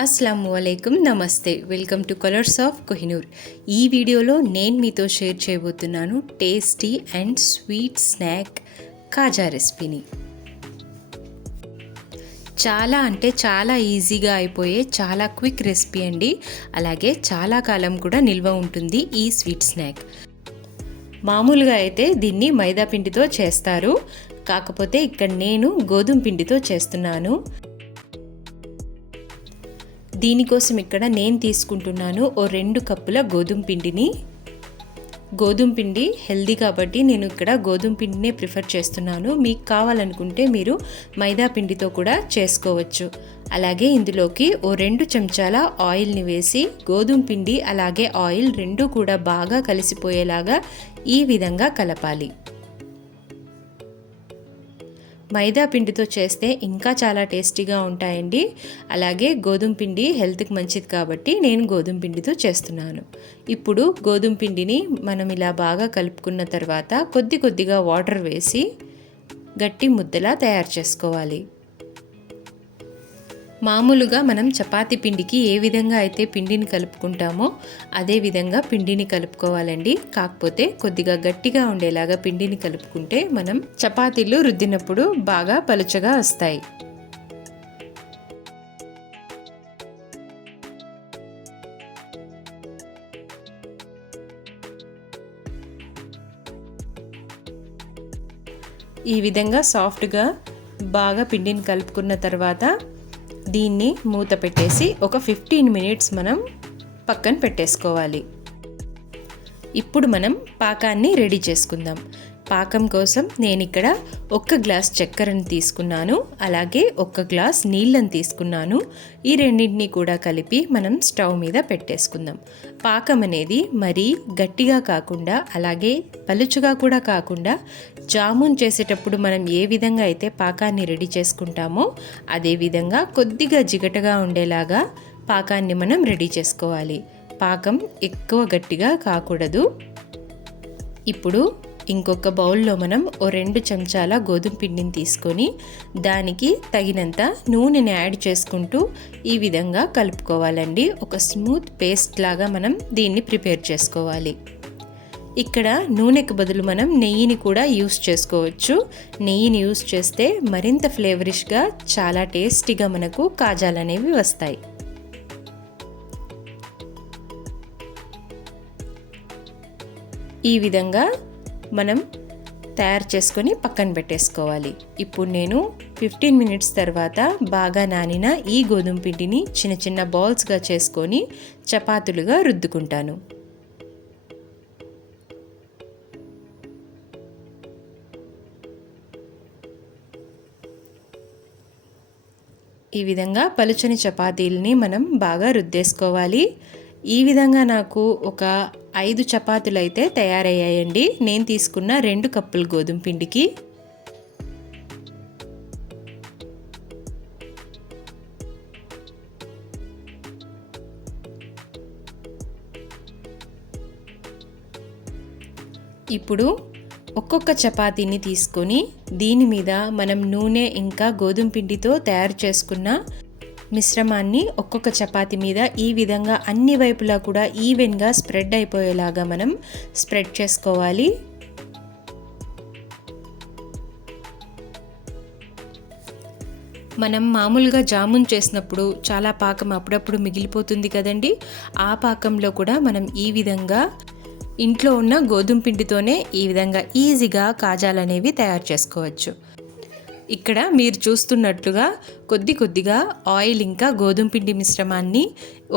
అస్సలాముఅలైకుం నమస్తే welcome to colours of Kohinoor. ఈ వీడియోలో నేను మీతో షేర్ చేయబోతున్నాను టేస్టీ అండ్ స్వీట్ స్నాక్ కాజా రెసిపీని. చాలా అంటే చాలా ఈజీగా అయిపోయే చాలా క్విక్ రెసిపీ అండి. అలాగే చాలా కాలం కూడా నిల్వ ఉంటుంది ఈ స్వీట్ స్నాక్. మామూలుగా అయితే దీన్ని మైదా పిండితో చేస్తారు, కాకపోతే ఇక్కడ నేను గోధుమ పిండితో చేస్తున్నాను. దీనికోసం ఇక్కడ నేను తీసుకుంటున్నాను 2 కప్పుల గోధుమ పిండిని. గోధుమ పిండి హెల్దీ కాబట్టి నేను ఇక్కడ గోధుమ పిండినే ప్రిఫర్ చేస్తున్నాను. మీకు కావాలనుకుంటే మీరు మైదా పిండితో కూడా చేసుకోవచ్చు. అలాగే ఇందులోకి 2 చెంచాల ఆయిల్ని వేసి గోధుమ పిండి అలాగే ఆయిల్ రెండు కూడా బాగా కలిసిపోయేలాగా ఈ విధంగా కలపాలి. మైదా పిండితో చేస్తే ఇంకా చాలా టేస్టీగా ఉంటాయండి. అలాగే గోధుమ పిండి హెల్త్కి మంచిది కాబట్టి నేను గోధుమ పిండితో చేస్తున్నాను. ఇప్పుడు గోధుమ పిండిని మనం ఇలా బాగా కలుపుకున్న తర్వాత కొద్ది కొద్దిగా వాటర్ వేసి గట్టి ముద్దలా తయారు చేసుకోవాలి. మామూలుగా మనం చపాతీ పిండికి ఏ విధంగా అయితే పిండిని కలుపుకుంటామో అదే విధంగా పిండిని కలుపుకోవాలండి. కాకపోతే కొద్దిగా గట్టిగా ఉండేలాగా పిండిని కలుపుకుంటే మనం చపాతీలు రుద్దినప్పుడు బాగా పలుచగా వస్తాయి. ఈ విధంగా సాఫ్ట్గా బాగా పిండిని కలుపుకున్న తర్వాత దీన్ని మూత పెట్టేసి ఒక 15 మినిట్స్ మనం పక్కన పెట్టేసుకోవాలి. ఇప్పుడు మనం పాకాన్ని రెడీ చేసుకుందాం. పాకం కోసం నేను ఇక్కడ 1 గ్లాస్ చక్కెరను తీసుకున్నాను, అలాగే 1 గ్లాస్ నీళ్ళని తీసుకున్నాను. ఈ రెండింటిని కూడా కలిపి మనం స్టవ్ మీద పెట్టేసుకుందాం. పాకం అనేది మరీ గట్టిగా కాకుండా అలాగే పలుచుగా కూడా కాకుండా జామున్ చేసేటప్పుడు మనం ఏ విధంగా అయితే పాకాన్ని రెడీ చేసుకుంటామో అదే విధంగా కొద్దిగా జిగటగా ఉండేలాగా పాకాన్ని మనం రెడీ చేసుకోవాలి. పాకం ఎక్కువ గట్టిగా కాకూడదు. ఇప్పుడు ఇంకొక బౌల్లో మనం 2 చెంచాల గోధుమ పిండిని తీసుకొని దానికి తగినంత నూనెని యాడ్ చేసుకుంటూ ఈ విధంగా కలుపుకోవాలండి. ఒక స్మూత్ పేస్ట్ లాగా మనం దీన్ని ప్రిపేర్ చేసుకోవాలి. ఇక్కడ నూనెకు బదులు మనం నెయ్యిని కూడా యూస్ చేసుకోవచ్చు. నెయ్యిని యూస్ చేస్తే మరింత ఫ్లేవరిష్గా చాలా టేస్టీగా మనకు కాజాలు అనేవి వస్తాయి. ఈ విధంగా మనం తయారు చేసుకొని పక్కన పెట్టేసుకోవాలి. ఇప్పుడు నేను 15 మినిట్స్ తర్వాత బాగా నానిన ఈ గోధుమ పిండిని చిన్న చిన్న బాల్స్గా చేసుకొని చపాతీలుగా రుద్దుకుంటాను. ఈ విధంగా పలుచని చపాతీలని మనం బాగా రుద్దేసుకోవాలి. ఈ విధంగా నాకు ఒక 5 చపాతీలు అయితే తయారయ్యాయండి. నేను తీసుకున్న 2 కప్పుల గోధుమ పిండికి. ఇప్పుడు ఒక్కొక్క చపాతీని తీసుకొని దీని మీద మనం నూనె ఇంకా గోధుమ పిండితో తయారు చేసుకున్న మిశ్రమాన్ని ఒక్కొక్క చపాతీ మీద ఈ విధంగా అన్ని వైపులా కూడా ఈవెన్గా స్ప్రెడ్ అయిపోయేలాగా మనం స్ప్రెడ్ చేసుకోవాలి. మనం మామూలుగా జామున్ చేసినప్పుడు చాలా పాకం అప్పుడప్పుడు మిగిలిపోతుంది కదండి. ఆ పాకంలో కూడా మనం ఈ విధంగా ఇంట్లో ఉన్న గోధుమ పిండితోనే ఈ విధంగా ఈజీగా కాజాలు అనేవి తయారు చేసుకోవచ్చు. ఇక్కడ మీరు చూస్తున్నట్లుగా కొద్ది కొద్దిగా ఆయిల్ ఇంకా గోధుమ పిండి మిశ్రమాన్ని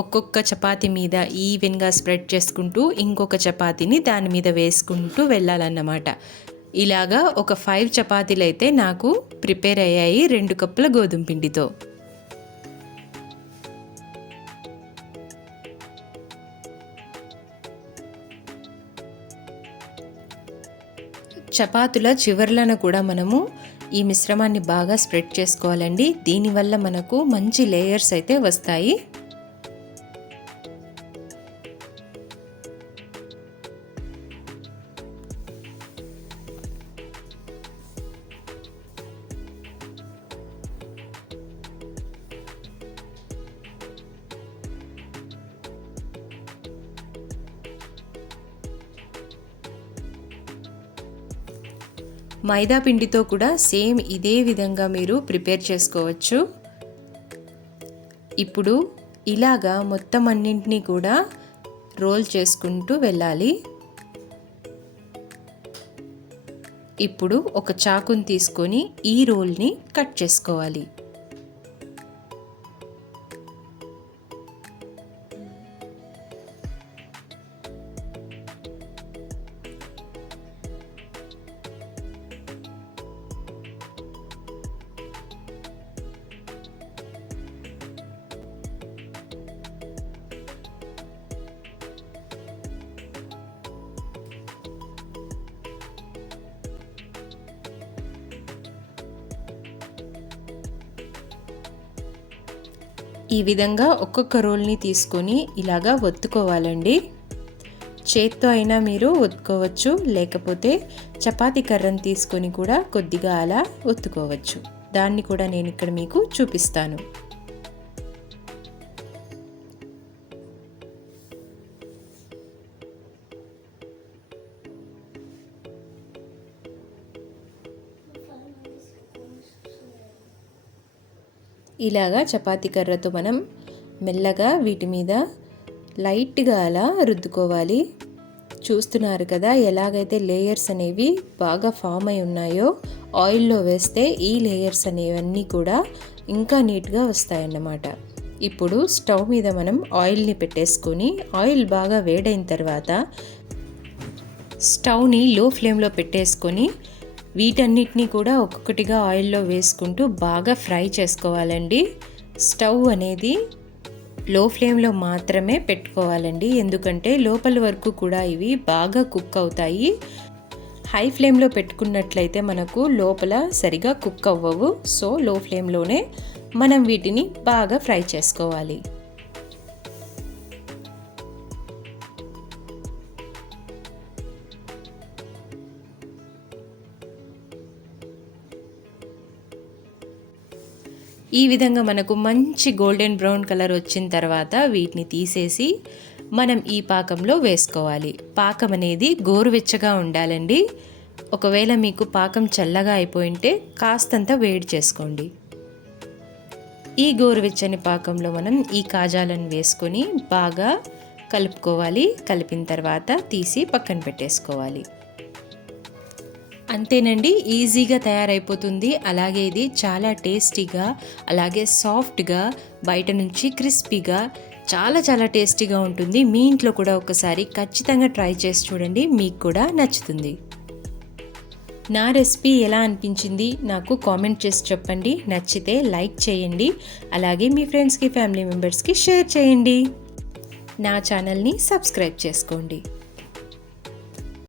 ఒక్కొక్క చపాతీ మీద ఈవెన్గా స్ప్రెడ్ చేసుకుంటూ ఇంకొక చపాతీని దాని మీద వేసుకుంటూ వెళ్ళాలన్నమాట. ఇలాగా ఒక 5 చపాతీలు అయితే నాకు ప్రిపేర్ అయ్యాయి 2 కప్పుల గోధుమ పిండితో. చపాతీల చివర్లను కూడా మనము ఈ మిశ్రమాన్ని బాగా స్ప్రెడ్ చేసుకోవాలండి. దీనివల్ల మనకు మంచి లేయర్స్ అయితే వస్తాయి. మైదా పిండితో కూడా సేమ్ ఇదే విధంగా మీరు ప్రిపేర్ చేసుకోవచ్చు. ఇప్పుడు ఇలాగా మొత్తం అన్నింటినీ కూడా రోల్ చేసుకుంటూ వెళ్ళాలి. ఇప్పుడు ఒక చాకుని తీసుకొని ఈ రోల్ని కట్ చేసుకోవాలి. ఈ విధంగా ఒక్కొక్క రోల్ని తీసుకొని ఇలాగా ఒత్తుకోవాలండి. చేత్తో అయినా మీరు ఒత్తుకోవచ్చు, లేకపోతే చపాతీ కర్రను తీసుకొని కూడా కొద్దిగా అలా ఒత్తుకోవచ్చు. దాన్ని కూడా నేను ఇక్కడ మీకు చూపిస్తాను. ఇలాగా చపాతీ కర్రతో మనం మెల్లగా వీటి మీద లైట్గా అలా రుద్దుకోవాలి. చూస్తున్నారు కదా ఎలాగైతే లేయర్స్ అనేవి బాగా ఫామ్ అయి ఉన్నాయో. ఆయిల్లో వేస్తే ఈ లేయర్స్ అనేవన్నీ కూడా ఇంకా నీట్గా వస్తాయన్నమాట. ఇప్పుడు స్టవ్ మీద మనం ఆయిల్ని పెట్టేసుకొని ఆయిల్ బాగా వేడైన తర్వాత స్టవ్ని లో ఫ్లేమ్లో పెట్టేసుకొని వీటన్నిటినీ కూడా ఒక్కొక్కటిగా ఆయిల్లో వేసుకుంటూ బాగా ఫ్రై చేసుకోవాలండి. స్టవ్ అనేది లో ఫ్లేమ్లో మాత్రమే పెట్టుకోవాలండి, ఎందుకంటే లోపల వరకు కూడా ఇవి బాగా కుక్ అవుతాయి. హై ఫ్లేమ్లో పెట్టుకున్నట్లయితే మనకు లోపల సరిగా కుక్ అవ్వవు. సో లో ఫ్లేమ్లోనే మనం వీటిని బాగా ఫ్రై చేసుకోవాలి. ఈ విధంగా మనకు మంచి గోల్డెన్ బ్రౌన్ కలర్ వచ్చిన తర్వాత వీటిని తీసేసి మనం ఈ పాకంలో వేసుకోవాలి. పాకం అనేది గోరువెచ్చగా ఉండాలండి. ఒకవేళ మీకు పాకం చల్లగా అయిపోయింటే కాస్తంత వేడి చేసుకోండి. ఈ గోరువెచ్చని పాకంలో మనం ఈ కాజాలను వేసుకొని బాగా కలుపుకోవాలి. కలిపిన తర్వాత తీసి పక్కన పెట్టేసుకోవాలి. అంతేనండి, ఈజీగా తయారైపోతుంది. అలాగే ఇది చాలా టేస్టీగా, అలాగే సాఫ్ట్గా, బయట నుంచి క్రిస్పీగా, చాలా చాలా టేస్టీగా ఉంటుంది. మీ ఇంట్లో కూడా ఒకసారి ఖచ్చితంగా ట్రై చేసి చూడండి, మీకు కూడా నచ్చుతుంది. నా రెసిపీ ఎలా అనిపించింది నాకు కామెంట్ చేసి చెప్పండి. నచ్చితే లైక్ చేయండి, అలాగే మీ ఫ్రెండ్స్కి, ఫ్యామిలీ మెంబర్స్కి షేర్ చేయండి. నా ఛానల్ని సబ్స్క్రైబ్ చేసుకోండి.